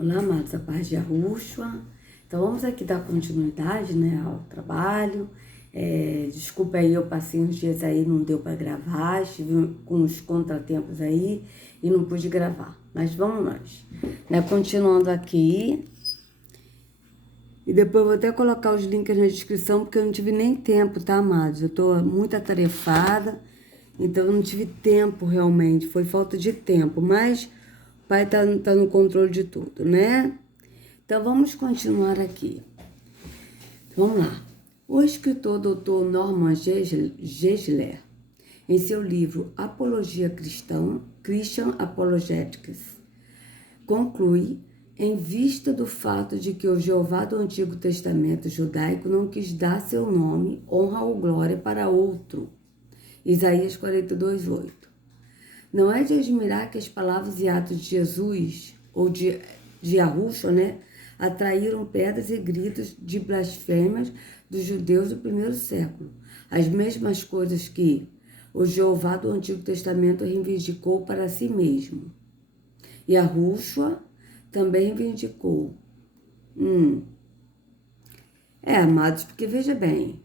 Olá, amados, a paz de Yahushua. Então, vamos aqui dar continuidade, né, ao trabalho. Desculpa aí, eu passei uns dias aí, não deu para gravar, estive com uns contratempos aí e não pude gravar. Mas vamos nós, né, continuando aqui. E depois eu vou até colocar os links na descrição, porque eu não tive nem tempo, tá, amados? Eu tô muito atarefada, então eu não tive tempo realmente, foi falta de tempo, mas o Pai tá no controle de tudo, né? Então vamos continuar aqui. Vamos lá. O escritor Dr. Norman Geisler, em seu livro Apologia Cristã, Christian Apologetics, conclui: em vista do fato de que o Jeová do Antigo Testamento judaico não quis dar seu nome, honra ou glória para outro. Isaías 42:8. Não é de admirar que as palavras e atos de Jesus, ou de Yahushua, né, atraíram pedras e gritos de blasfêmias dos judeus do primeiro século. As mesmas coisas que o Jeová do Antigo Testamento reivindicou para si mesmo. Yahushua também reivindicou. Amados, porque veja bem,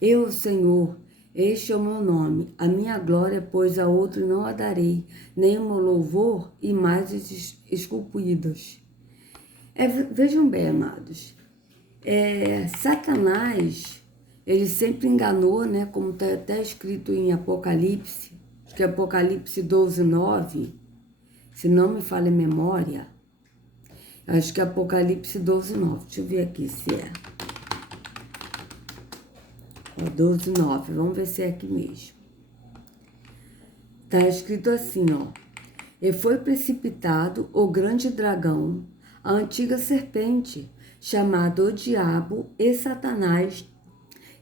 eu, Senhor, este é o meu nome, a minha glória, pois a outro não a darei, nem o meu louvor e imagens esculpidas. Vejam bem, amados, Satanás, ele sempre enganou, né, como está até escrito em Apocalipse, acho que é Apocalipse 12:9, se não me falha a memória, acho que é Apocalipse 12:9, deixa eu ver aqui se é. 12:9, vamos ver se é aqui mesmo. Tá escrito assim, ó. E foi precipitado o grande dragão, a antiga serpente, chamado o diabo e Satanás,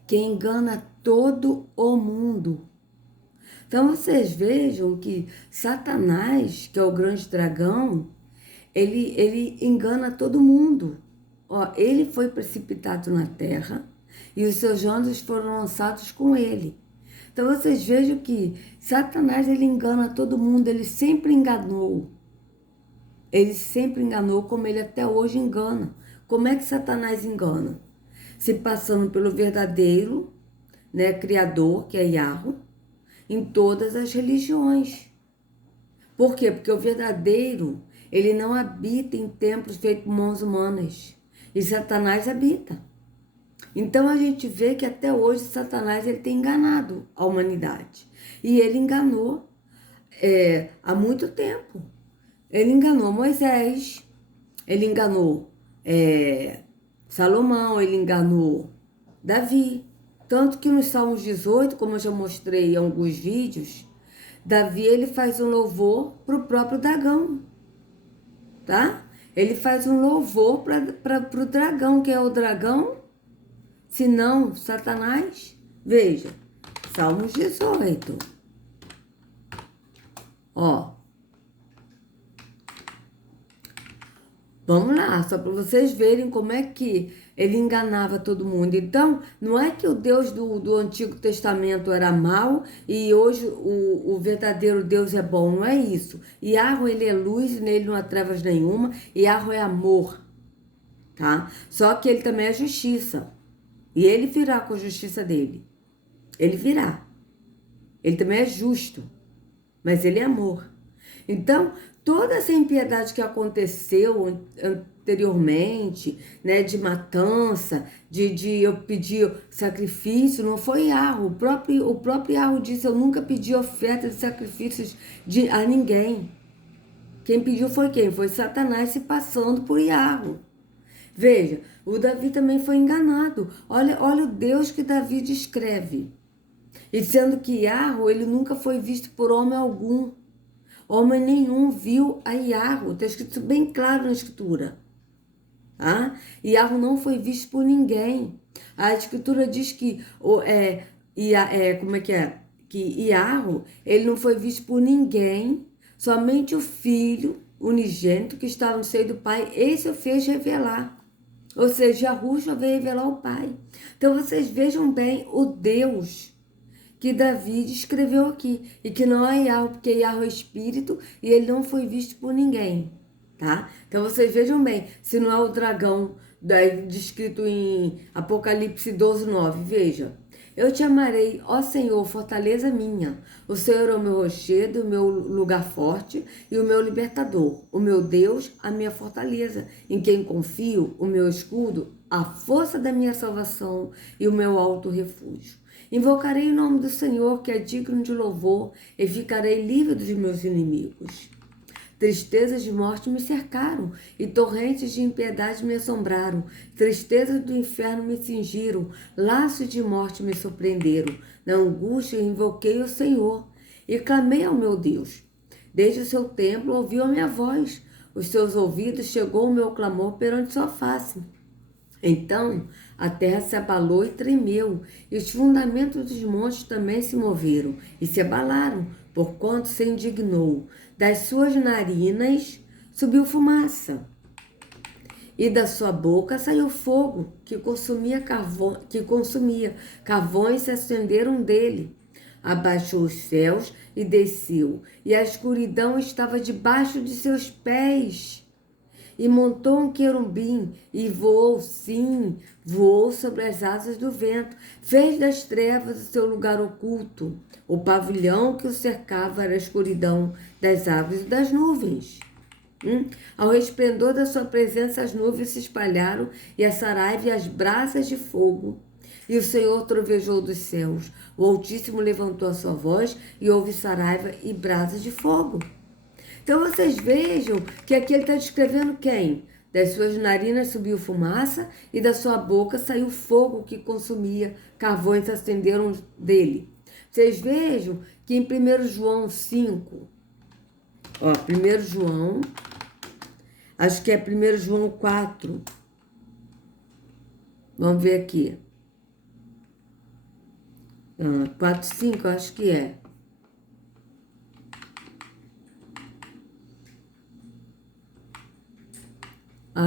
que engana todo o mundo. Então vocês vejam que Satanás, que é o grande dragão, ele engana todo mundo. Ó, ele foi precipitado na terra e os seus anjos foram lançados com ele. Então vocês vejam que Satanás, ele engana todo mundo, ele sempre enganou. Ele sempre enganou, como ele até hoje engana. Como é que Satanás engana? Se passando pelo verdadeiro, né, criador, que é Yahweh, em todas as religiões. Por quê? Porque o verdadeiro, ele não habita em templos feitos por mãos humanas. E Satanás habita. Então a gente vê que até hoje Satanás, ele tem enganado a humanidade. E ele enganou há muito tempo. Ele enganou Moisés, ele enganou Salomão, ele enganou Davi. Tanto que nos Salmos 18, como eu já mostrei em alguns vídeos, Davi, ele faz um louvor para o próprio dragão, tá? Ele faz um louvor para o dragão, que é o dragão, se não Satanás. Veja, Salmos 18. Ó. Vamos lá, só para vocês verem como é que ele enganava todo mundo. Então, não é que o Deus do Antigo Testamento era mau e hoje o verdadeiro Deus é bom, não é isso. Yahweh, ele é luz e nele não há trevas nenhuma. Yahweh é amor, tá? Só que ele também é justiça. E ele virá com a justiça dele. Ele virá. Ele também é justo, mas ele é amor. Então, toda essa impiedade que aconteceu anteriormente, né, de matança, de eu pedir sacrifício, não foi Yahweh. O próprio Yahweh disse: eu nunca pedi oferta de sacrifícios a ninguém. Quem pediu foi quem? Foi Satanás se passando por Yahweh. Veja, o Davi também foi enganado. Olha o Deus que Davi descreve. E sendo que Yahweh, ele nunca foi visto por homem algum. Homem nenhum viu a Yahweh. Está escrito bem claro na escritura. Tá? Yahweh não foi visto por ninguém. A escritura diz que que Yahweh, ele não foi visto por ninguém. Somente o Filho unigênito que estava no seio do Pai, esse o fez revelar. Ou seja, Yahushua veio revelar o Pai. Então vocês vejam bem o Deus que Davi descreveu aqui. E que não é Yahweh, porque Yahweh é espírito e ele não foi visto por ninguém. Tá? Então vocês vejam bem, se não é o dragão descrito em Apocalipse 12:9, veja. Eu te amarei, ó Senhor, fortaleza minha. O Senhor é o meu rochedo, o meu lugar forte e o meu libertador. O meu Deus, a minha fortaleza, em quem confio, o meu escudo, a força da minha salvação e o meu alto refúgio. Invocarei o nome do Senhor, que é digno de louvor, e ficarei livre dos meus inimigos. Tristezas de morte me cercaram e torrentes de impiedade me assombraram. Tristezas do inferno me cingiram, laços de morte me surpreenderam. Na angústia invoquei o Senhor e clamei ao meu Deus. Desde o seu templo ouviu a minha voz. Os seus ouvidos chegou o meu clamor perante sua face. Então a terra se abalou e tremeu, e os fundamentos dos montes também se moveram e se abalaram, porquanto se indignou. Das suas narinas subiu fumaça, e da sua boca saiu fogo, que consumia. Carvões se acenderam dele. Abaixou os céus e desceu, e a escuridão estava debaixo de seus pés. E montou um querubim e voou, sim, voou sobre as asas do vento. Fez das trevas o seu lugar oculto. O pavilhão que o cercava era a escuridão das aves e das nuvens. Ao resplendor da sua presença, as nuvens se espalharam e a saraiva e as brasas de fogo. E o Senhor trovejou dos céus. O Altíssimo levantou a sua voz e houve saraiva e brasas de fogo. Então vocês vejam que aqui ele está descrevendo quem? Das suas narinas subiu fumaça e da sua boca saiu fogo que consumia, carvões se acenderam dele. Vocês vejam que em 1 João 5, 1 João, acho que é 1 João 4, vamos ver aqui, 4, 5, acho que é.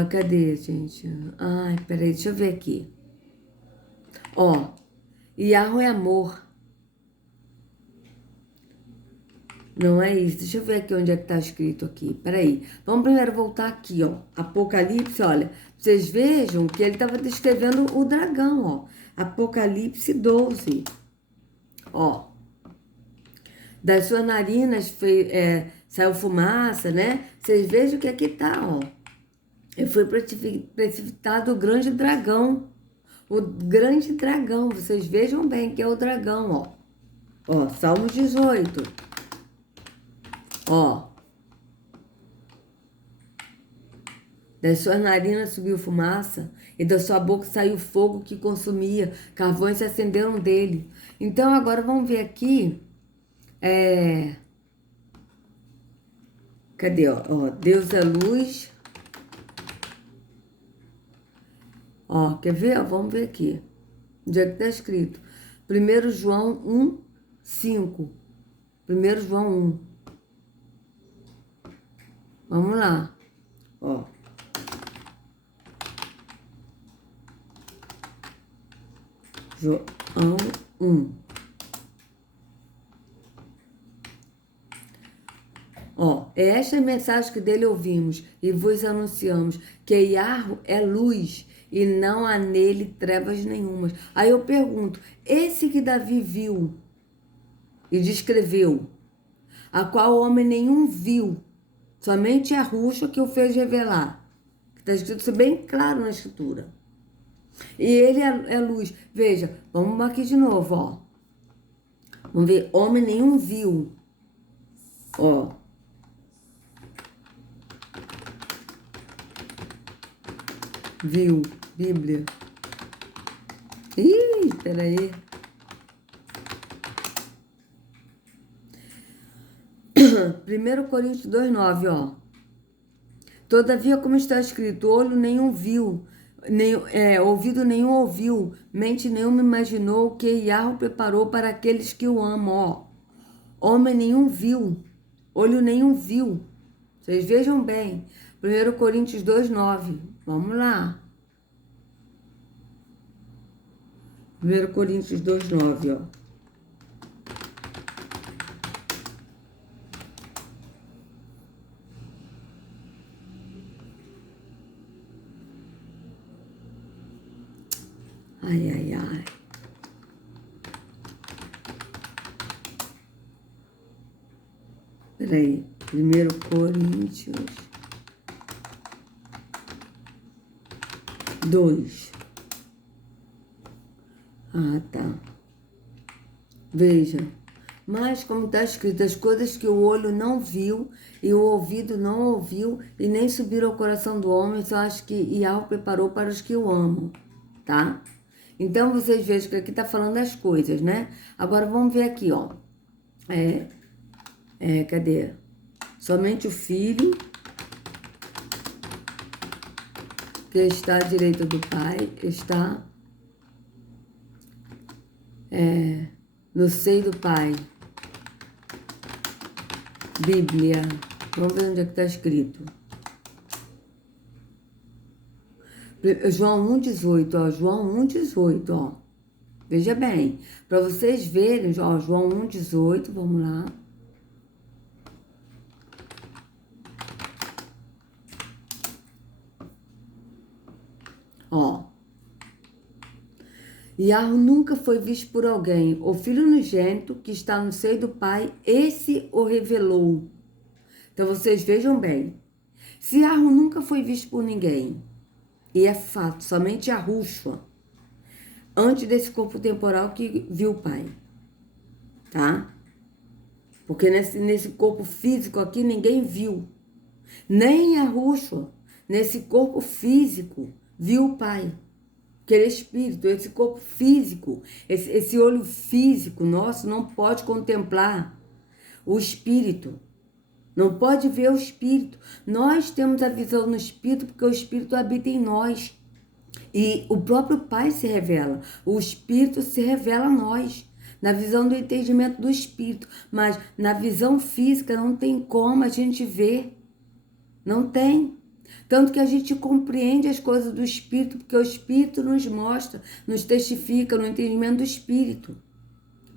Cadê, gente? Ai, peraí, deixa eu ver aqui. Yahweh é amor. Não é isso. Deixa eu ver aqui onde é que tá escrito aqui. Peraí. Vamos primeiro voltar aqui, Apocalipse, olha. Vocês vejam que ele estava descrevendo o dragão, Apocalipse 12. Das suas narinas saiu fumaça, né? Vocês vejam que aqui tá, E foi precipitado o grande dragão. O grande dragão. Vocês vejam bem que é o dragão, Salmos 18. Das suas narinas subiu fumaça e da sua boca saiu fogo que consumia. Carvões se acenderam dele. Então agora vamos ver aqui. Cadê, Deus é luz. Quer ver? Vamos ver aqui. Onde é que está escrito? 1 João 1, 5. 1 João 1. Vamos lá. João 1. Esta é a mensagem que dele ouvimos e vos anunciamos, que Yahweh é luz e não há nele trevas nenhumas. Aí eu pergunto, esse que Davi viu e descreveu, a qual homem nenhum viu, somente a Ruxa que o fez revelar. Está escrito isso bem claro na escritura. E ele é luz. Veja, vamos aqui de novo, Vamos ver, homem nenhum viu. Viu, Bíblia. Peraí. 1 Coríntios 2:9, Todavia, como está escrito, olho nenhum viu, ouvido nenhum ouviu, mente nenhuma imaginou o que Yahweh preparou para aqueles que o amam, Homem nenhum viu, olho nenhum viu. Vocês vejam bem. 1 Coríntios 2:9. Vamos lá. 1 Coríntios 2:9, Ai, ai, ai. Peraí. 1 Coríntios 2. Ah, tá. Veja. Mas, como está escrito, as coisas que o olho não viu e o ouvido não ouviu e nem subiram ao coração do homem, são as que Yahweh preparou para os que o amam, tá? Então, vocês vejam que aqui está falando das coisas, né? Agora, vamos ver aqui, ó. Cadê? Somente o Filho, que está à direita do Pai, está no seio do Pai. Bíblia. Vamos ver onde é que está escrito. João 1,18, ó. João 1,18, ó. Veja bem. Para vocês verem, ó, João 1,18, vamos lá. Ó. Yahweh nunca foi visto por alguém. O Filho unigênito que está no seio do Pai, esse o revelou. Então, vocês vejam bem. Se Yahweh nunca foi visto por ninguém, e é fato, somente Yahushua, antes desse corpo temporal que viu o Pai, tá? Porque nesse corpo físico aqui ninguém viu. Nem Yahushua, nesse corpo físico, viu o Pai. Aquele espírito, esse corpo físico, esse olho físico nosso não pode contemplar o espírito. Não pode ver o espírito. Nós temos a visão no espírito porque o espírito habita em nós. E o próprio Pai se revela. O espírito se revela a nós. Na visão do entendimento do espírito. Mas na visão física não tem como a gente ver. Não tem. Tanto que a gente compreende as coisas do Espírito, porque o Espírito nos mostra, nos testifica no entendimento do Espírito.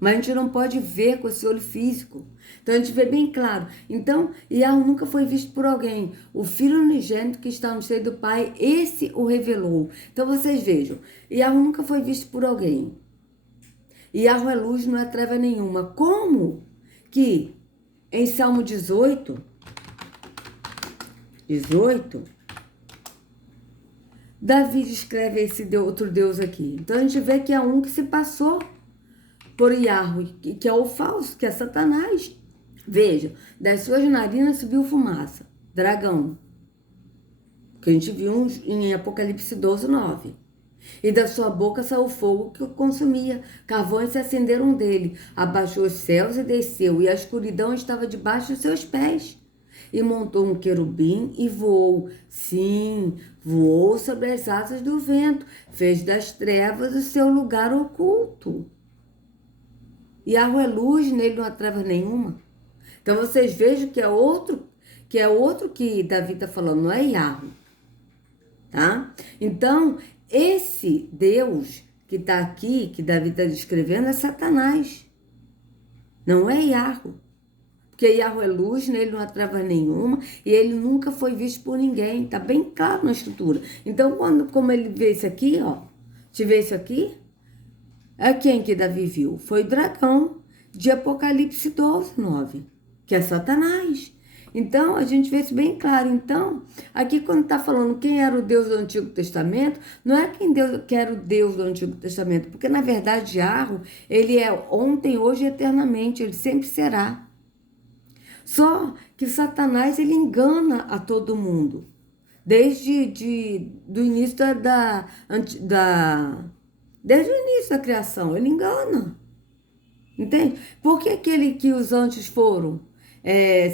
Mas a gente não pode ver com esse olho físico. Então a gente vê bem claro. Então, Yahweh nunca foi visto por alguém. O Filho unigênito que está no seio do Pai, esse o revelou. Então vocês vejam, Yahweh nunca foi visto por alguém. Yahweh é luz, não é treva nenhuma. Como que em Salmo 18, Davi descreve esse outro Deus aqui. Então a gente vê que é um que se passou por Yahweh, que é o falso, que é Satanás. Veja, das suas narinas subiu fumaça, dragão, que a gente viu em Apocalipse 12, 9. E da sua boca saiu fogo que o consumia, carvões se acenderam dele, abaixou os céus e desceu, e a escuridão estava debaixo dos seus pés. E montou um querubim e voou. Sim, voou sobre as asas do vento. Fez das trevas o seu lugar oculto. Yahweh é luz, nele não há treva nenhuma. Então vocês vejam que é outro que Davi está falando, não é Yahweh. Tá? Então, esse Deus que está aqui, que Davi está descrevendo, é Satanás. Não é Yahweh. Porque Yahweh é luz, nele não há treva nenhuma, e ele nunca foi visto por ninguém. Está bem claro na escritura. Então, como ele vê isso aqui, ó, te vê isso aqui? É quem que Davi viu? Foi o dragão de Apocalipse 12, 9, que é Satanás. Então, a gente vê isso bem claro. Então, aqui quando está falando quem era o Deus do Antigo Testamento, não é que era o Deus do Antigo Testamento, porque, na verdade, Yahweh, ele é ontem, hoje e eternamente, ele sempre será. Só que Satanás, ele engana a todo mundo. Desde o início desde o início da criação, ele engana. Entende? Por que os anjos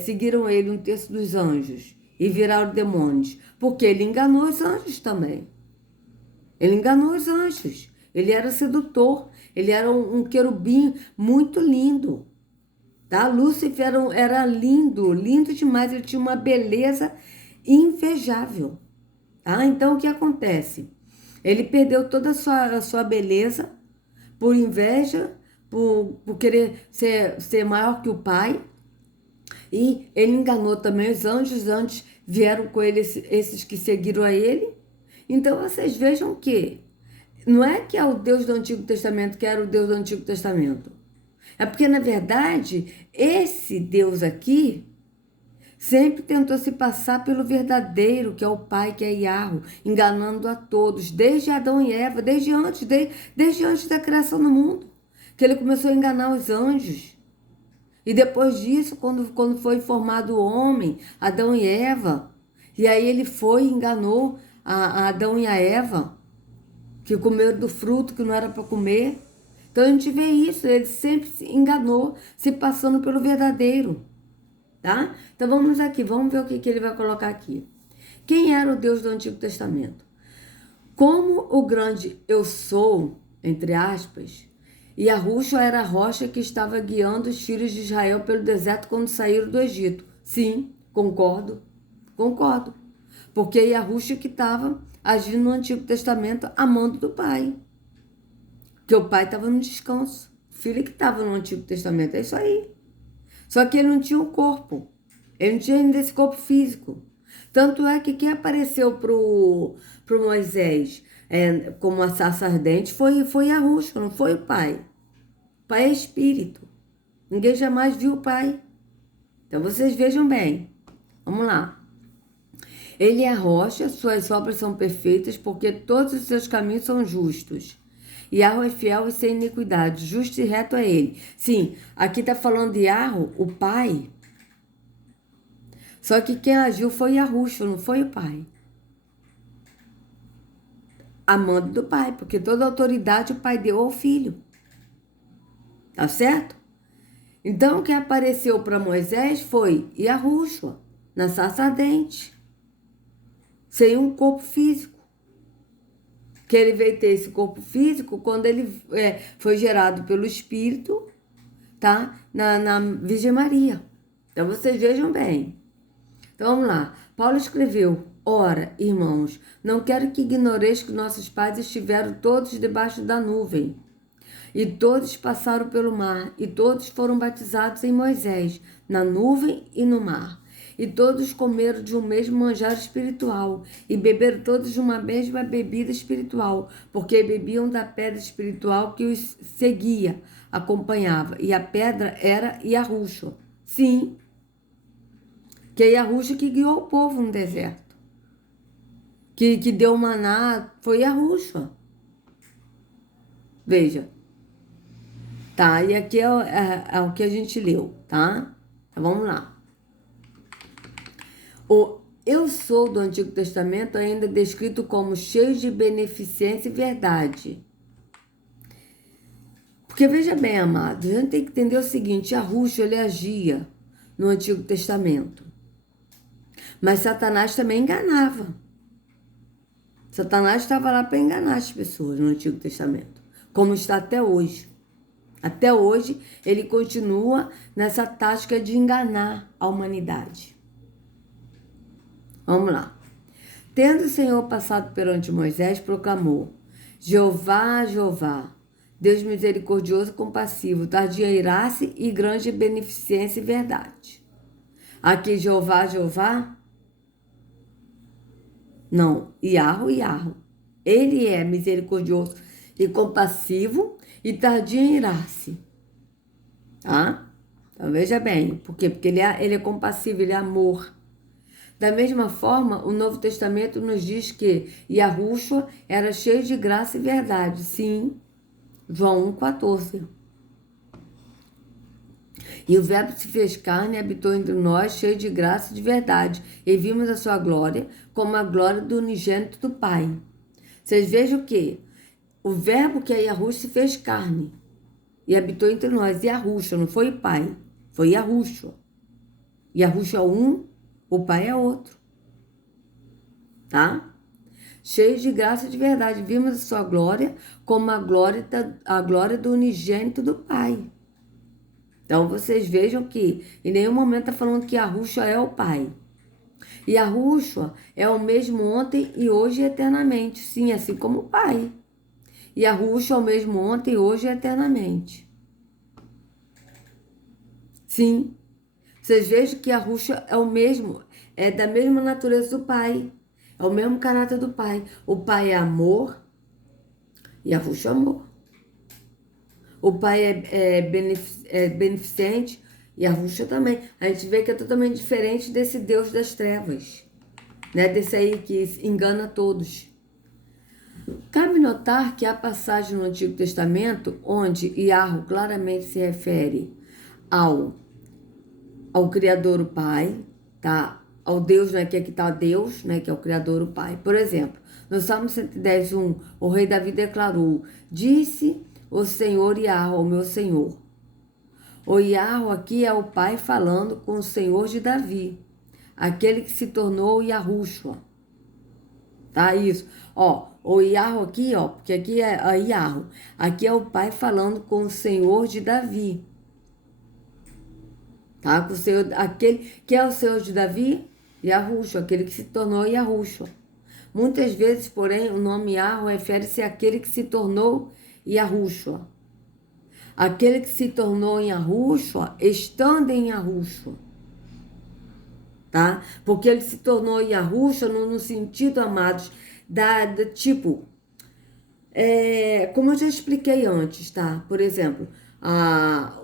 seguiram ele, um terço dos anjos, e viraram demônios? Porque ele enganou os anjos também. Ele enganou os anjos. Ele era sedutor. Ele era um querubim muito lindo. Tá? Lúcifer era lindo, lindo demais, ele tinha uma beleza invejável. Tá? Então, o que acontece? Ele perdeu toda a sua beleza por inveja, por querer ser maior que o pai, e ele enganou também os anjos vieram com ele, esses que seguiram a ele. Então, vocês vejam que Não é que é o Deus do Antigo Testamento que era o Deus do Antigo Testamento. É porque, na verdade, esse Deus aqui sempre tentou se passar pelo verdadeiro, que é o Pai, que é Yahweh, enganando a todos, desde Adão e Eva, desde antes da criação do mundo, que ele começou a enganar os anjos. E depois disso, quando foi formado o homem, Adão e Eva, e aí ele foi e enganou a Adão e a Eva, que comeram do fruto que não era para comer. Então a gente vê isso, ele sempre se enganou, se passando pelo verdadeiro, tá? Então vamos aqui, vamos ver o que ele vai colocar aqui. Quem era o Deus do Antigo Testamento? Como o grande eu sou, entre aspas, e Yahushua era a rocha que estava guiando os filhos de Israel pelo deserto quando saíram do Egito. Sim, concordo. Porque Yahushua que estava agindo no Antigo Testamento amando do Pai. Porque o Pai estava no descanso. O filho que estava no Antigo Testamento, é isso aí. Só que ele não tinha um corpo. Ele não tinha ainda esse corpo físico. Tanto é que quem apareceu pro Moisés como a sarça ardente foi Yahushua, não foi o Pai. O Pai é espírito. Ninguém jamais viu o Pai. Então vocês vejam bem. Vamos lá. Ele é a rocha, suas obras são perfeitas, porque todos os seus caminhos são justos. Yahweh é fiel e sem iniquidade, justo e reto é ele. Sim, aqui está falando de Yahweh, o Pai. Só que quem agiu foi Yahushua, não foi o Pai. Amando do Pai, porque toda autoridade o Pai deu ao Filho. Tá certo? Então, quem apareceu para Moisés foi Yahushua, na sarça ardente, sem um corpo físico. Que ele veio ter esse corpo físico quando ele foi gerado pelo Espírito, tá? Na Virgem Maria. Então, vocês vejam bem. Então, vamos lá. Paulo escreveu: ora, irmãos, não quero que ignoreis que nossos pais estiveram todos debaixo da nuvem, e todos passaram pelo mar, e todos foram batizados em Moisés, na nuvem e no mar. E todos comeram de um mesmo manjar espiritual, e beberam todos de uma mesma bebida espiritual, porque bebiam da pedra espiritual que os seguia, acompanhava, e a pedra era Yahushua. Sim, que é Yahushua que guiou o povo no deserto. Que deu maná, foi Yahushua. Veja. Tá, e aqui é o que a gente leu, tá? Então vamos lá. O eu sou do Antigo Testamento ainda descrito como cheio de beneficência e verdade. Porque veja bem, amados, a gente tem que entender o seguinte: Yahushua, ele agia no Antigo Testamento. Mas Satanás também enganava. Satanás estava lá para enganar as pessoas no Antigo Testamento, como está até hoje. Até hoje, ele continua nessa tática de enganar a humanidade. Vamos lá. Tendo o Senhor passado perante Moisés, proclamou: Jeová, Jeová, Deus misericordioso e compassivo, tardio em irar-se e grande beneficência e verdade. Aqui, Jeová, Jeová? Não, Yahweh. Ele é misericordioso e compassivo e tardio em irar-se. Tá? Então veja bem, por quê? Porque ele é compassivo, ele é amor. Da mesma forma, o Novo Testamento nos diz que Yahushua era cheio de graça e verdade. Sim, João 1,14. E o Verbo se fez carne e habitou entre nós, cheio de graça e de verdade. E vimos a sua glória como a glória do unigênito do Pai. Vocês vejam que o Verbo que é Yahushua se fez carne e habitou entre nós. Yahushua, não foi o Pai, foi Yahushua. Yahushua é um, o Pai é outro. Tá? Cheio de graça e de verdade. Vimos a sua glória como a glória do unigênito do Pai. Então, vocês vejam que em nenhum momento está falando que Yahushua é o Pai. E Yahushua é o mesmo ontem e hoje e eternamente. Sim, assim como o Pai. E Yahushua é o mesmo ontem, hoje e eternamente. Sim. Vocês vejam que Yahushua é o mesmo, é da mesma natureza do Pai. É o mesmo caráter do Pai. O Pai é amor, Yahushua é amor. O Pai é beneficente, Yahushua também. A gente vê que é totalmente diferente desse Deus das trevas, né? Desse aí que engana todos. Cabe notar que há passagem no Antigo Testamento onde Yahweh claramente se refere ao Criador, o Pai, tá? Ao Deus, né? Que aqui está Deus, né? Que é o Criador, o Pai. Por exemplo, no Salmo 110:1, o rei Davi declarou: disse o Senhor Yahweh, o meu Senhor. O Yahweh aqui é o Pai falando com o Senhor de Davi, aquele que se tornou Yahushua. Tá? Isso. Ó, o Yahweh aqui, ó, porque aqui é a Yahweh. Aqui é o Pai falando com o Senhor de Davi. Tá? Com o Senhor, aquele que é o Senhor de Davi, Yahushua, aquele que se tornou Yahushua. Muitas vezes, porém, o nome Yahweh refere-se àquele que se tornou Yahushua. Aquele que se tornou Yahushua, estando em Yahushua. Tá? Porque ele se tornou Yahushua no sentido, amados, tipo, como eu já expliquei antes, tá? Por exemplo,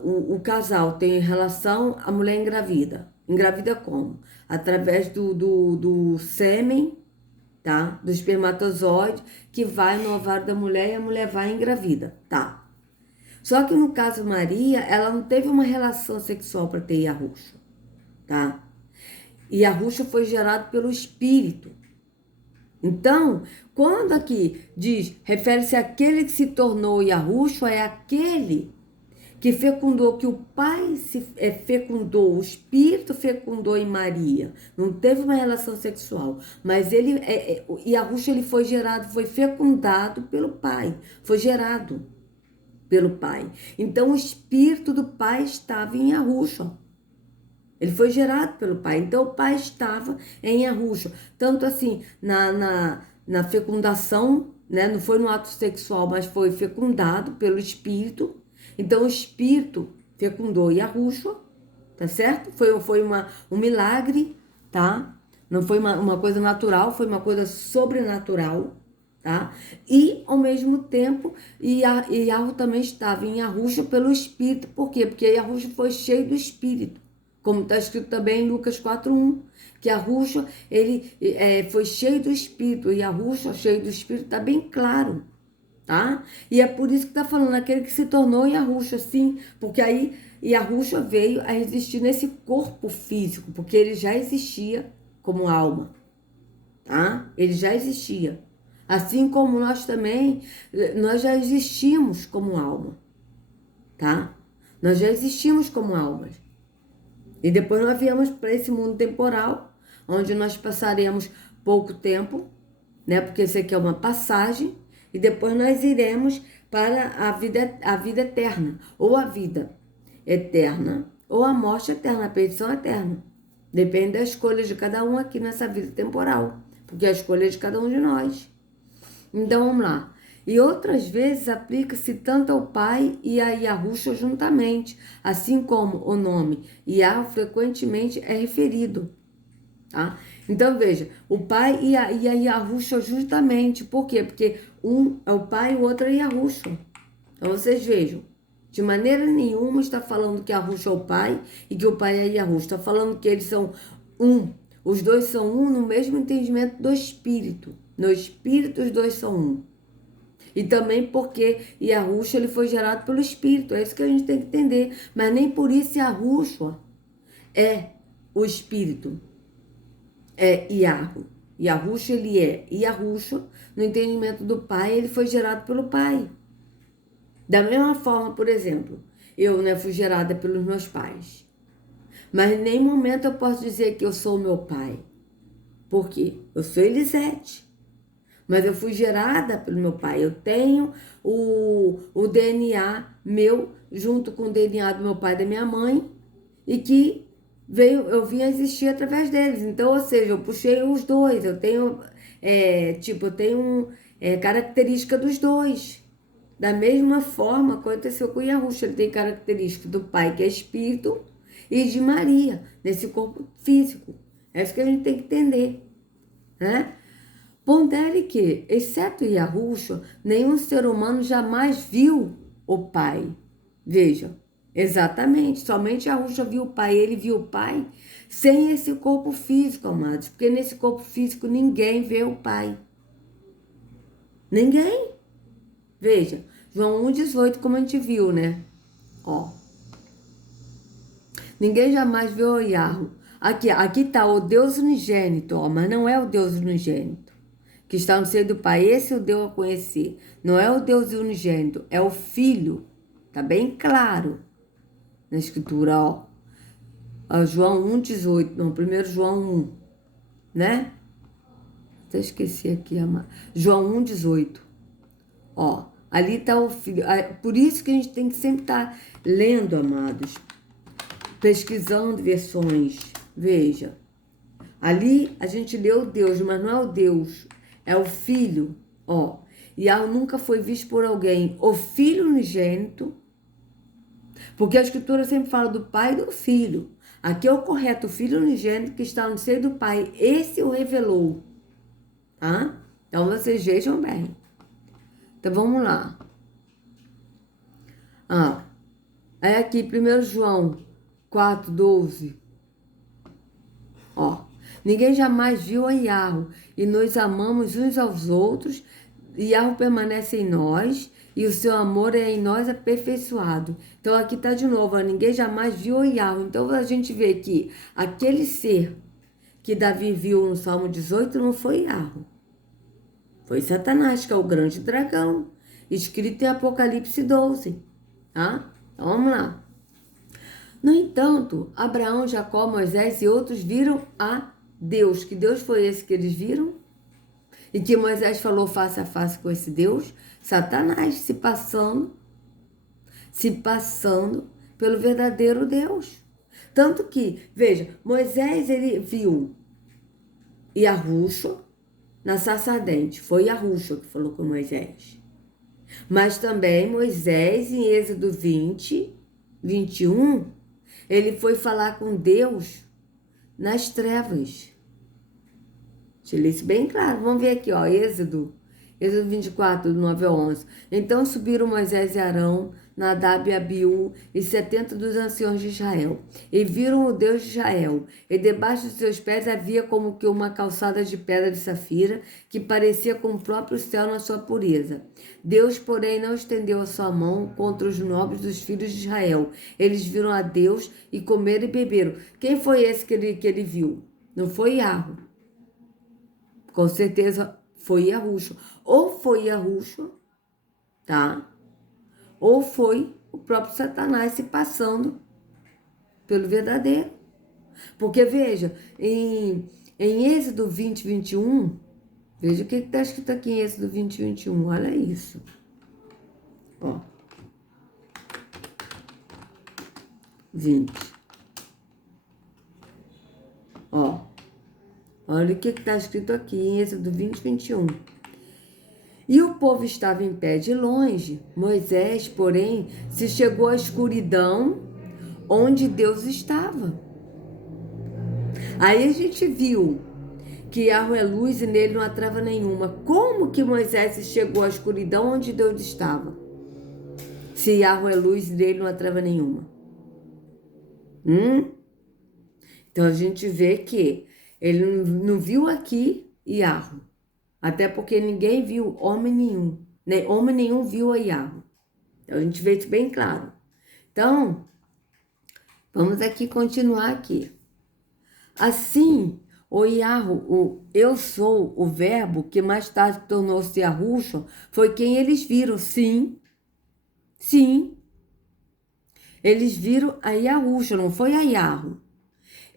o casal tem relação, a mulher engravida. Engravida como? Através do sêmen, tá? Do espermatozoide, que vai no ovário da mulher e a mulher vai engravida, tá? Só que no caso Maria, ela não teve uma relação sexual para ter Yahushua, tá? E Yahushua foi gerado pelo Espírito. Então, quando aqui diz, refere-se àquele que se tornou Yahushua, é aquele que fecundou, que o Pai fecundou, o Espírito fecundou em Maria. Não teve uma relação sexual, mas Yahushua ele foi gerado, foi fecundado pelo Pai, foi gerado pelo Pai. Então, o Espírito do Pai estava em Yahushua. Ele foi gerado pelo Pai. Então, o Pai estava em Yahushua. Tanto assim, na fecundação, né? Não foi no ato sexual, mas foi fecundado pelo Espírito. Então, o Espírito fecundou Yahushua, tá certo? Foi um milagre, tá? Não foi uma coisa natural, foi uma coisa sobrenatural, tá? E, ao mesmo tempo, Yahu também estava em Yahushua pelo Espírito. Por quê? Porque Yahushua foi cheio do Espírito. Como está escrito também em Lucas 4:1, que Yahushua, ele foi cheio do Espírito. E Yahushua, cheio do Espírito, está bem claro, tá? E é por isso que está falando, aquele que se tornou Yahushua, sim, porque aí Yahushua veio a existir nesse corpo físico, porque ele já existia como alma, tá? Ele já existia. Assim como nós também, nós já existimos como alma, tá? Nós já existimos como almas. E depois nós viemos para esse mundo temporal, onde nós passaremos pouco tempo, né? Porque isso aqui é uma passagem, e depois nós iremos para a vida eterna, ou a vida eterna, ou a morte eterna, a perdição eterna. Depende da escolha de cada um aqui nessa vida temporal, porque é a escolha de cada um de nós. Então vamos lá. E outras vezes aplica-se tanto ao Pai e a Yahushua juntamente, assim como o nome Yahweh frequentemente é referido. Tá? Então veja, o Pai e a Yahushua juntamente. Por quê? Porque um é o Pai e o outro é Yahushua. Então vocês vejam, de maneira nenhuma está falando que Yahushua é o Pai e que o Pai é Yahushua. Está falando que eles são um. Os dois são um no mesmo entendimento do Espírito. No Espírito os dois são um. E também porque Yahushua ele foi gerado pelo Espírito. É isso que a gente tem que entender. Mas nem por isso Yahushua é o Espírito. É Yahweh. Yahushua ele é Yahushua. No entendimento do Pai, ele foi gerado pelo Pai. Da mesma forma, por exemplo, eu fui gerada pelos meus pais. Mas em nenhum momento eu posso dizer que eu sou o meu pai. Por quê? Eu sou Elisete. Mas eu fui gerada pelo meu pai. Eu tenho o DNA meu junto com o DNA do meu pai e da minha mãe. E que eu vim a existir através deles. Então, ou seja, eu puxei os dois. Eu tenho, característica dos dois. Da mesma forma, aconteceu com Yahushua. Ele tem característica do pai, que é espírito, e de Maria, nesse corpo físico. É isso que a gente tem que entender, né? Pondere que, exceto Yahushua, nenhum ser humano jamais viu o Pai. Veja, exatamente, somente Yahushua viu o Pai. Ele viu o Pai sem esse corpo físico, amados, porque nesse corpo físico ninguém vê o Pai. Ninguém. Veja, João 1,18, como a gente viu, né? Ó. Ninguém jamais viu o Yahweh. Aqui está o Deus unigênito, ó, mas não é o Deus unigênito que está no seio do Pai. Esse o deu a conhecer. Não é o Deus unigênito, é o Filho. Tá bem claro na Escritura, ó. João 1,18, não, 1 João 1, né? Até esqueci aqui, João 1,18. Ó, ali está o Filho. Por isso que a gente tem que sempre estar lendo, amados, pesquisando versões. Veja, ali a gente leu Deus, mas não é o Deus, é o Filho, ó. E nunca foi visto por alguém, o Filho unigênito, porque a Escritura sempre fala do Pai e do Filho. Aqui é o correto, o Filho unigênito que está no seio do Pai, esse o revelou, tá? Então vocês vejam bem. Então vamos lá. É aqui, 1 João 4,12. Ó, ninguém jamais viu a Yahweh, e nos amamos uns aos outros, e Yahweh permanece em nós, e o seu amor é em nós aperfeiçoado. Então aqui está de novo, ó, ninguém jamais viu a Yahweh. Então a gente vê que aquele ser que Davi viu no Salmo 18 não foi Yahweh. Foi Satanás, que é o grande dragão, escrito em Apocalipse 12. Tá? Então vamos lá. No entanto, Abraão, Jacó, Moisés e outros viram a Deus. Que Deus foi esse que eles viram? E que Moisés falou face a face com esse Deus? Satanás se passando pelo verdadeiro Deus. Tanto que, veja, Moisés ele viu Yahushua na sarça ardente. Foi Yahushua que falou com Moisés. Mas também Moisés, em Êxodo 20, 21, ele foi falar com Deus nas trevas. Deixa eu ler isso bem claro. Vamos ver aqui, ó, Êxodo 24, do 9 ao 11. Então subiram Moisés e Arão, Nadab e Abiú e 70 dos anciãos de Israel, e viram o Deus de Israel, e debaixo de seus pés havia como que uma calçada de pedra de safira, que parecia com o próprio céu na sua pureza. Deus, porém, não estendeu a sua mão contra os nobres dos filhos de Israel. Eles viram a Deus e comeram e beberam. Quem foi esse que ele viu? Não foi Yahweh. Com certeza foi Yahushua. Ou foi Yahushua, tá? Ou foi o próprio Satanás se passando pelo verdadeiro. Porque, veja, em Êxodo 20, 21, veja o que está escrito aqui em Êxodo 20, 21. Olha isso. Ó. 20. Ó. Olha o que está escrito aqui em Êxodo 20, 21. E o povo estava em pé de longe. Moisés, porém, se chegou à escuridão onde Deus estava. Aí a gente viu que Yahweh é luz e nele não há treva nenhuma. Como que Moisés se chegou à escuridão onde Deus estava? Se Yahweh é luz e nele não há treva nenhuma. Então a gente vê que ele não viu aqui Yahweh. Até porque ninguém viu homem nenhum. Nem homem nenhum viu a Yahweh. Então a gente vê isso bem claro. Então, vamos aqui continuar aqui. Assim, o Yahweh, o eu sou, o verbo que mais tarde tornou-se Yahushua, foi quem eles viram. Sim. Eles viram a Yahushua, não foi a Yahweh.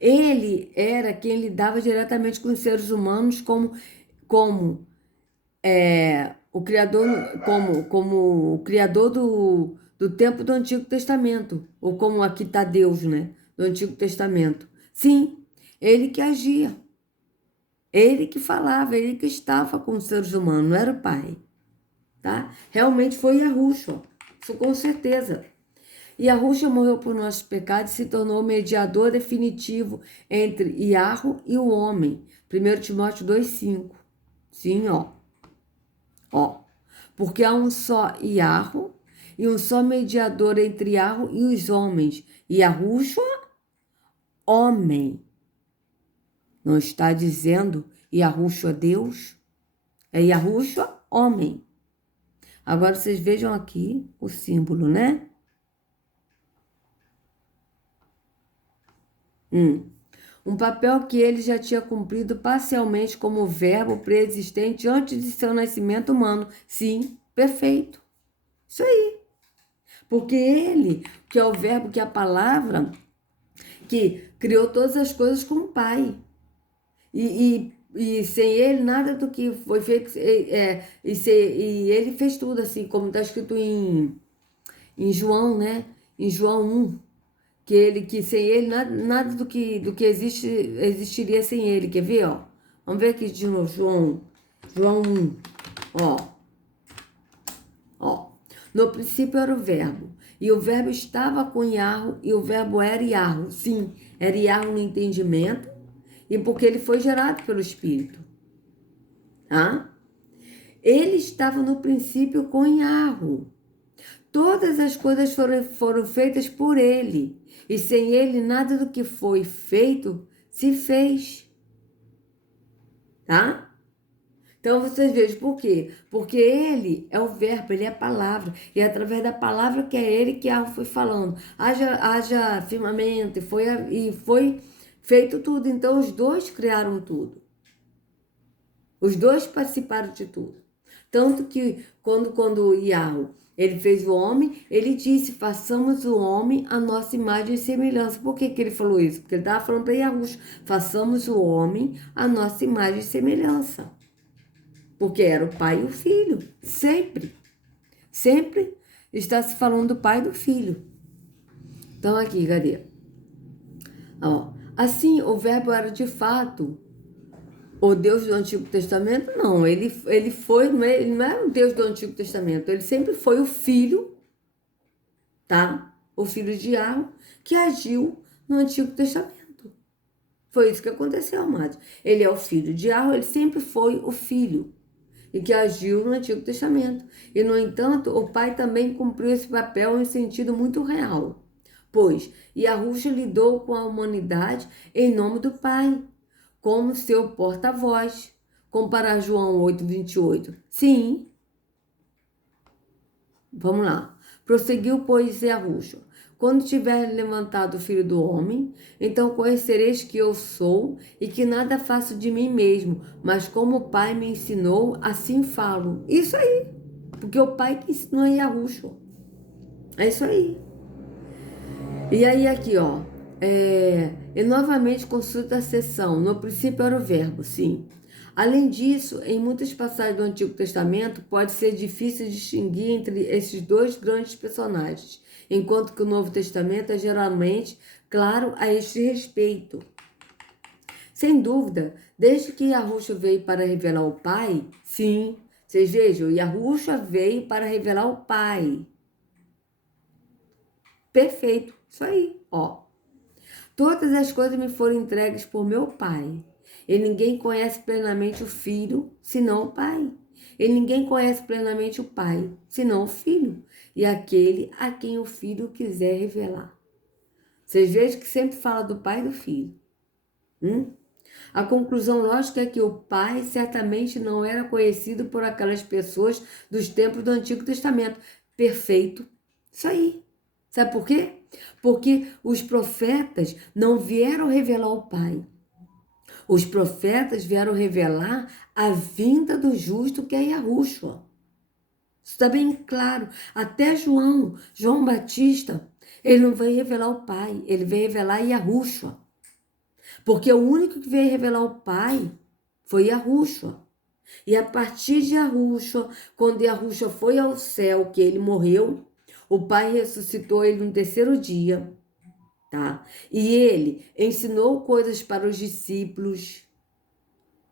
Ele era quem lidava diretamente com os seres humanos como o criador, como o criador do tempo do Antigo Testamento, ou como aqui está Deus, né, do Antigo Testamento. Sim, ele que agia, ele que falava, ele que estava com os seres humanos, não era o Pai, tá? Realmente foi Yahushua, isso com certeza. E Yahushua morreu por nossos pecados e se tornou o mediador definitivo entre Yahweh e o homem. 1 Timóteo 2,5. Sim, ó. Ó. Porque há um só Iarro e um só mediador entre Iarro e os homens. Yahushua, homem. Não está dizendo Yahushua Deus? É Yahushua, homem. Agora vocês vejam aqui o símbolo, né? Um papel que ele já tinha cumprido parcialmente como verbo preexistente antes de seu nascimento humano. Sim, perfeito. Isso aí. Porque ele, que é o verbo, que é a palavra, que criou todas as coisas com o Pai. E sem ele, nada do que foi feito. E ele fez tudo, assim, como está escrito em João, né? Em João 1. Que sem ele, nada do que existe existiria sem ele. Quer ver, ó? Vamos ver aqui de novo, João 1. Ó. No princípio era o verbo. E o verbo estava com Iarro, e o verbo era Iarro. Sim, era Iarro no entendimento, e porque ele foi gerado pelo Espírito. Tá? Ele estava no princípio com Iarro. Todas as coisas foram feitas por ele. E sem ele, nada do que foi feito se fez. Tá? Então, vocês vejam por quê? Porque ele é o verbo, ele é a palavra. E é através da palavra que é ele que foi falando. Haja firmamento, e foi feito tudo. Então, os dois criaram tudo. Os dois participaram de tudo. Tanto que quando Yahweh, ele fez o homem, ele disse, façamos o homem a nossa imagem e semelhança. Por que ele falou isso? Porque ele estava falando para Yahushua, façamos o homem a nossa imagem e semelhança. Porque era o pai e o filho, sempre. Sempre está se falando do pai e do filho. Então aqui, cadê? Ó, assim, o verbo era de fato o Deus do Antigo Testamento? Não, ele foi, ele não é o Deus do Antigo Testamento, ele sempre foi o filho, tá? O filho de Yahweh, que agiu no Antigo Testamento. Foi isso que aconteceu, amados. Ele é o filho de Yahweh, ele sempre foi o filho e que agiu no Antigo Testamento. E, no entanto, o Pai também cumpriu esse papel em sentido muito real, pois Yahushua lidou com a humanidade em nome do Pai, como seu porta-voz. Comparar João 8:28. Sim. Vamos lá. Prosseguiu, pois, Yahushua. Quando tiver levantado o Filho do Homem, então conhecereis que eu sou e que nada faço de mim mesmo, mas como o Pai me ensinou, assim falo. Isso aí. Porque o Pai que ensinou é Yahushua. É isso aí. E aí aqui, ó. E novamente consulta a seção. No princípio era o verbo, sim. Além disso, em muitas passagens do Antigo Testamento, pode ser difícil distinguir entre esses dois grandes personagens, enquanto que o Novo Testamento é geralmente claro a este respeito. Sem dúvida, desde que Yahushua veio para revelar o Pai, sim, vocês vejam, Yahushua veio para revelar o Pai. Perfeito, isso aí, ó. Todas as coisas me foram entregues por meu Pai. E ninguém conhece plenamente o Filho, senão o Pai. E ninguém conhece plenamente o Pai, senão o Filho, e aquele a quem o Filho quiser revelar. Vocês vejam que sempre fala do Pai e do Filho. A conclusão lógica é que o Pai certamente não era conhecido por aquelas pessoas dos tempos do Antigo Testamento. Perfeito. Isso aí. Sabe por quê? Porque os profetas não vieram revelar o Pai. Os profetas vieram revelar a vinda do justo, que é Yahushua. Isso está bem claro. Até João Batista, ele não veio revelar o Pai, ele veio revelar Yahushua. Porque o único que veio revelar o Pai foi Yahushua. E a partir de Yahushua, quando Yahushua foi ao céu, que ele morreu, o Pai ressuscitou ele no terceiro dia, tá? E ele ensinou coisas para os discípulos,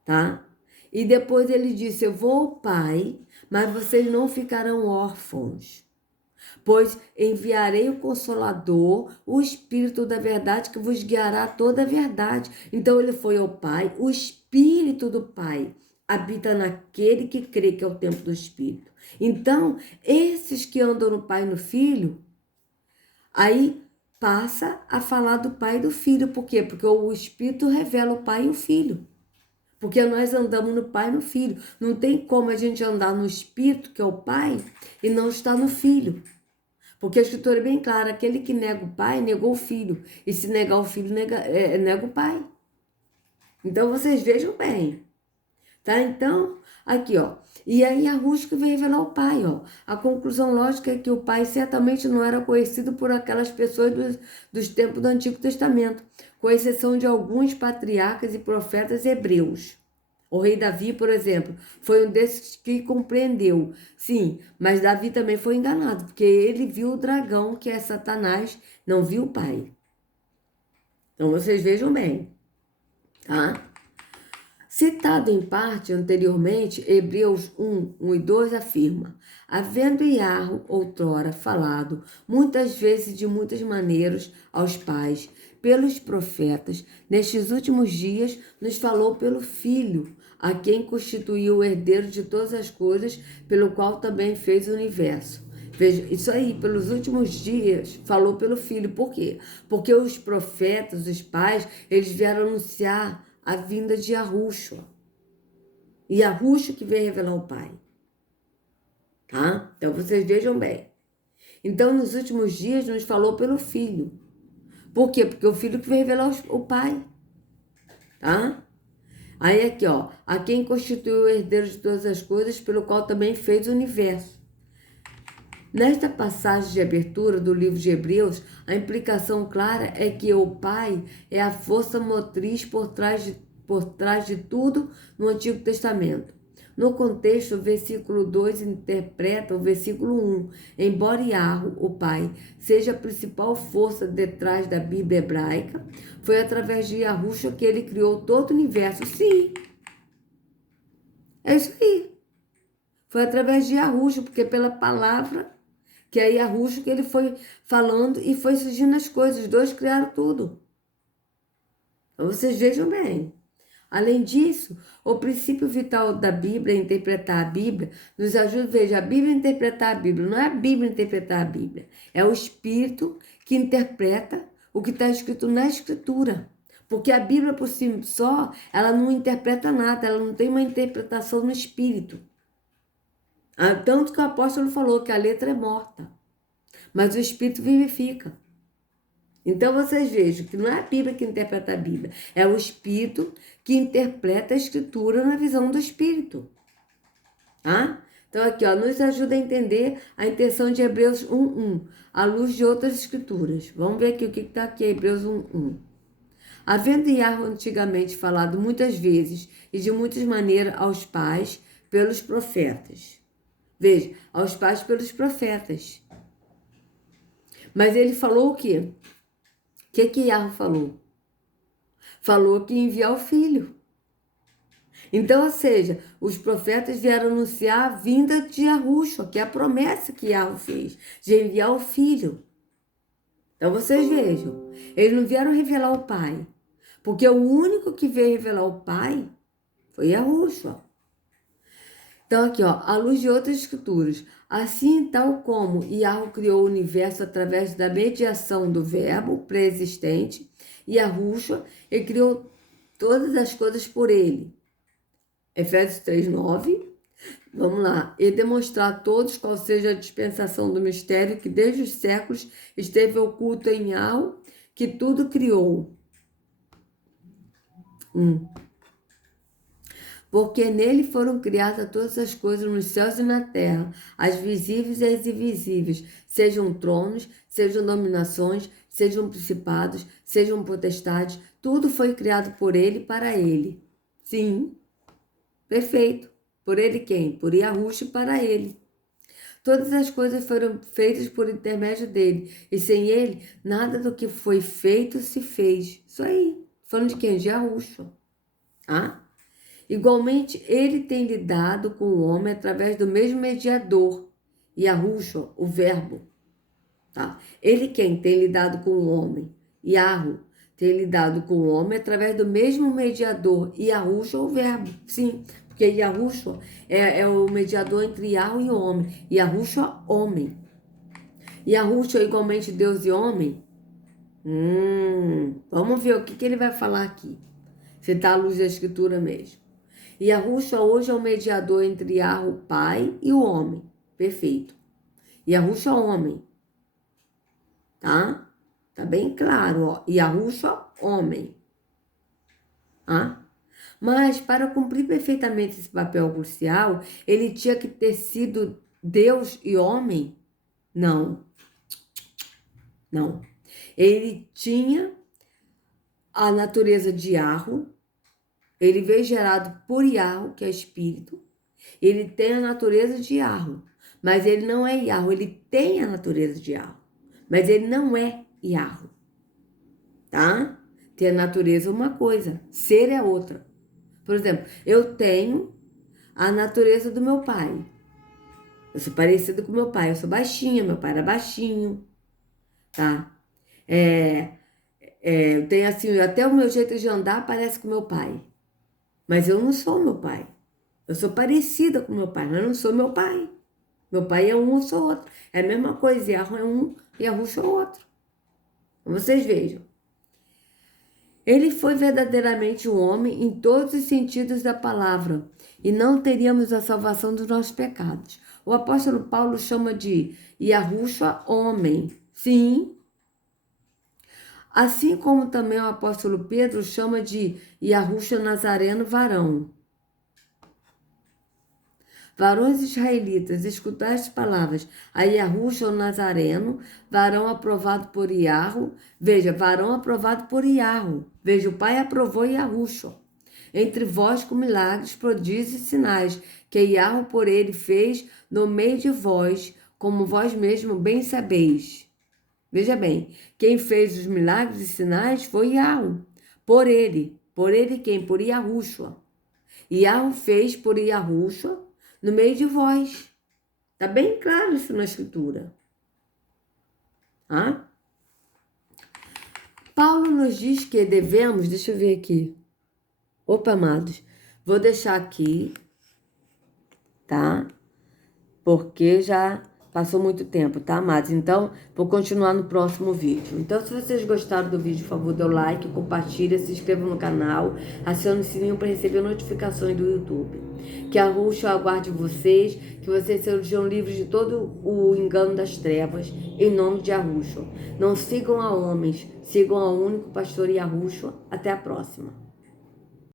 tá? E depois ele disse, eu vou ao Pai, mas vocês não ficarão órfãos, pois enviarei o Consolador, o Espírito da verdade, que vos guiará a toda a verdade. Então ele foi ao Pai, o Espírito do Pai habita naquele que crê que é o templo do Espírito. Então, esses que andam no Pai e no Filho, aí passa a falar do Pai e do Filho. Por quê? Porque o Espírito revela o Pai e o Filho. Porque nós andamos no Pai e no Filho. Não tem como a gente andar no Espírito, que é o Pai, e não estar no Filho. Porque a Escritura é bem clara, aquele que nega o Pai, negou o Filho. E se negar o Filho, nega o Pai. Então, vocês vejam bem. Tá? Então, aqui, ó. E aí a Rústica veio revelar o Pai, ó. A conclusão lógica é que o Pai certamente não era conhecido por aquelas pessoas dos tempos do Antigo Testamento, com exceção de alguns patriarcas e profetas hebreus. O rei Davi, por exemplo, foi um desses que compreendeu. Sim, mas Davi também foi enganado, porque ele viu o dragão, que é Satanás, não viu o Pai. Então, vocês vejam bem, tá? Citado em parte anteriormente, Hebreus 1, 1 e 2 afirma: havendo Iarro outrora falado muitas vezes de muitas maneiras aos pais, pelos profetas, nestes últimos dias nos falou pelo Filho, a quem constituiu o herdeiro de todas as coisas, pelo qual também fez o universo. Veja, isso aí, pelos últimos dias, falou pelo Filho. Por quê? Porque os profetas, os pais, eles vieram anunciar a vinda de Yahushua. E Yahushua que veio revelar o Pai. Tá? Então, vocês vejam bem. Então, nos últimos dias, nos falou pelo Filho. Por quê? Porque o Filho que veio revelar o Pai. Tá? Aí aqui, ó. A quem constituiu o herdeiro de todas as coisas, pelo qual também fez o universo. Nesta passagem de abertura do livro de Hebreus, a implicação clara é que o Pai é a força motriz por trás de tudo no Antigo Testamento. No contexto, o versículo 2 interpreta o versículo 1. Embora Yahweh, o Pai, seja a principal força detrás da Bíblia hebraica, foi através de Yahushua que ele criou todo o universo. Sim, é isso aí. Foi através de Yahushua, porque pela palavra que é Yahushua que ele foi falando e foi surgindo as coisas. Os dois criaram tudo. Então, vocês vejam bem. Além disso, o princípio vital da Bíblia, interpretar a Bíblia, nos ajuda, veja, a Bíblia interpretar a Bíblia. Não é a Bíblia interpretar a Bíblia. É o Espírito que interpreta o que está escrito na Escritura. Porque a Bíblia por si só, ela não interpreta nada, ela não tem uma interpretação no Espírito. Tanto que o apóstolo falou que a letra é morta, mas o Espírito vivifica. Então vocês vejam que não é a Bíblia que interpreta a Bíblia, é o Espírito que interpreta a Escritura na visão do Espírito. Tá? Então aqui, ó, nos ajuda a entender a intenção de Hebreus 1:1, à luz de outras Escrituras. Vamos ver aqui o que está aqui, Hebreus 1:1. Havendo Yahweh antigamente falado muitas vezes e de muitas maneiras aos pais pelos profetas. Veja, aos pais pelos profetas. Mas ele falou o quê? O que Yahweh falou? Falou que ia enviar o Filho. Então, ou seja, os profetas vieram anunciar a vinda de Yahushua, que é a promessa que Yahweh fez, de enviar o Filho. Então, vocês vejam, eles não vieram revelar o Pai, porque o único que veio revelar o Pai foi Yahushua. Então, aqui, ó, à luz de outras escrituras, assim tal como Yahweh criou o universo através da mediação do verbo pré-existente, Yahushua, ele criou todas as coisas por ele. Efésios 3:9, vamos lá. E demonstrar a todos qual seja a dispensação do mistério que desde os séculos esteve oculto em Yahweh, que tudo criou. Porque nele foram criadas todas as coisas nos céus e na terra, as visíveis e as invisíveis, sejam tronos, sejam dominações, sejam principados, sejam potestades, tudo foi criado por ele e para ele. Sim, perfeito. Por ele quem? Por Yahushua e para ele. Todas as coisas foram feitas por intermédio dele, e sem ele, nada do que foi feito se fez. Isso aí. Falando de quem? De Yahushua. Ah? Igualmente, ele tem lidado com o homem através do mesmo mediador, Yahushua, o verbo. Tá? Ele quem tem lidado com o homem? Yahu tem lidado com o homem através do mesmo mediador, Yahushua, o verbo. Sim, Porque Yahushua é o mediador entre Yahweh e o homem. Yahushua, homem. Yahushua é igualmente Deus e homem? Vamos ver o que ele vai falar aqui. Se está à luz da escritura mesmo. Yahushua hoje é o mediador entre Yahweh, o Pai, e o homem. Perfeito. Yahushua, homem. Tá? Tá bem claro, ó. Yahushua, homem. Tá? Mas, para cumprir perfeitamente esse papel crucial, ele tinha que ter sido Deus e homem? Não. Não. Ele tinha a natureza de Yahweh, ele veio gerado por Yahweh, que é espírito. Ele tem a natureza de Yahweh, mas ele não é Yahweh, ele tem a natureza de Yahweh, mas ele não é Yahweh. Tá? Ter a natureza é uma coisa, ser é outra. Por exemplo, eu tenho a natureza do meu pai. Eu sou parecida com meu pai. Eu sou baixinha, meu pai era baixinho. Tá? Eu tenho assim, até o meu jeito de andar parece com meu pai. Mas eu não sou meu pai. Eu sou parecida com meu pai, mas eu não sou meu pai. Meu pai é um, eu sou outro. É a mesma coisa, Yahweh é um e Yahushua é outro. Vocês vejam. Ele foi verdadeiramente um homem em todos os sentidos da palavra, e não teríamos a salvação dos nossos pecados. O apóstolo Paulo chama de Yahushua homem. Sim. Assim como também o apóstolo Pedro chama de Yahushua Nazareno varão. Varões israelitas, escutai as palavras. A Yahushua o Nazareno, varão aprovado por Yahweh. Veja, varão aprovado por Yahweh. Veja, o Pai aprovou Yahushua. Entre vós com milagres, prodígios e sinais, que Yahweh por ele fez no meio de vós, como vós mesmo bem sabeis. Veja bem, quem fez os milagres e sinais foi Yahweh. Por ele quem? Por Yahushua. Yahweh fez por Yahushua no meio de vós. Está bem claro isso na escritura. Paulo nos diz que devemos, deixa eu ver aqui. Opa, amados, vou deixar aqui, tá? Porque já passou muito tempo, tá, amados? Então, vou continuar no próximo vídeo. Então, se vocês gostaram do vídeo, por favor, dê o like, compartilha, se inscreva no canal, acione o sininho para receber notificações do YouTube. Que a Yahushua aguarde vocês, que vocês sejam livres de todo o engano das trevas, em nome de Yahushua. Não sigam a homens, sigam ao único pastor Yahushua. Até a próxima.